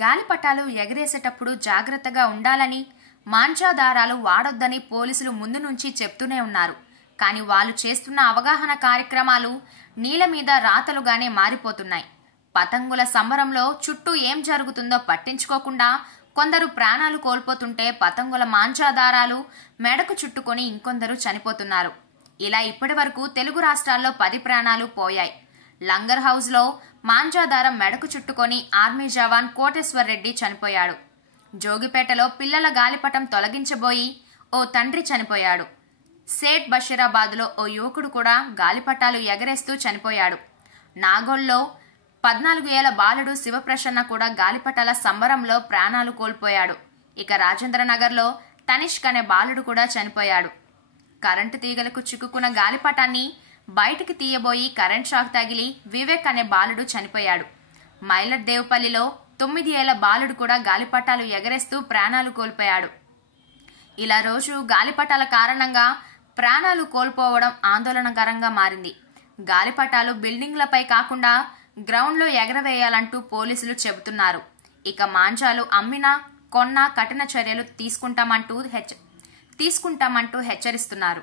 గాలిపటాలు ఎగరేసేటప్పుడు జాగ్రత్తగా ఉండాలని, మాంజా దారాలు వాడొద్దని పోలీసులు ముందు నుంచి చెప్తూనే ఉన్నారు. కానీ వాళ్ళు చేస్తున్న అవగాహన కార్యక్రమాలు నీళ్ల మీద రాతలుగానే మారిపోతున్నాయి. పతంగుల సంబరంలో చుట్టూ ఏం జరుగుతుందో పట్టించుకోకుండా కొందరు ప్రాణాలు కోల్పోతుంటే పతంగుల మాంజా దారాలు మెడకు చుట్టుకొని ఇంకొందరు చనిపోతున్నారు. ఇలా ఇప్పటి వరకు తెలుగు రాష్ట్రాల్లో 10 ప్రాణాలు పోయాయి. లంగర్ హౌస్ లో మాంజా దారం మెడకు చుట్టుకొని ఆర్మీ జవాన్ కోటేశ్వర్ రెడ్డి చనిపోయాడు. జోగిపేటలో పిల్లల గాలిపటం తొలగించబోయి ఓ తండ్రి చనిపోయాడు. సేట్ బషీరాబాద్ లో ఓ యువకుడు కూడా గాలిపటాలు ఎగరేస్తూ చనిపోయాడు. నాగోల్లో 14 ఏళ్ల బాలుడు శివప్రసన్న కూడా గాలిపటాల సంబరంలో ప్రాణాలు కోల్పోయాడు. ఇక రాజేంద్రనగర్ లో తనిష్క్ అనే బాలుడు కూడా చనిపోయాడు. కరెంటు తీగలకు చిక్కుకున్న గాలిపటాన్ని బయటికి తీయబోయి కరెంట్ షాక్ తగిలి వివేక్ అనే బాలుడు చనిపోయాడు. మైలట్ దేవుపల్లిలో 9 ఏళ్ల బాలుడు కూడా గాలిపటాలు ఎగరేస్తూ ప్రాణాలు కోల్పోయాడు. ఇలా రోజు గాలిపటాల కారణంగా ప్రాణాలు కోల్పోవడం ఆందోళనకరంగా మారింది. గాలిపటాలు బిల్డింగ్లపై కాకుండా గ్రౌండ్లో ఎగరవేయాలంటూ పోలీసులు చెబుతున్నారు. ఇక మాంజాలు అమ్మినా కొన్నా కఠిన చర్యలు తీసుకుంటామంటూ హెచ్చరిస్తున్నారు.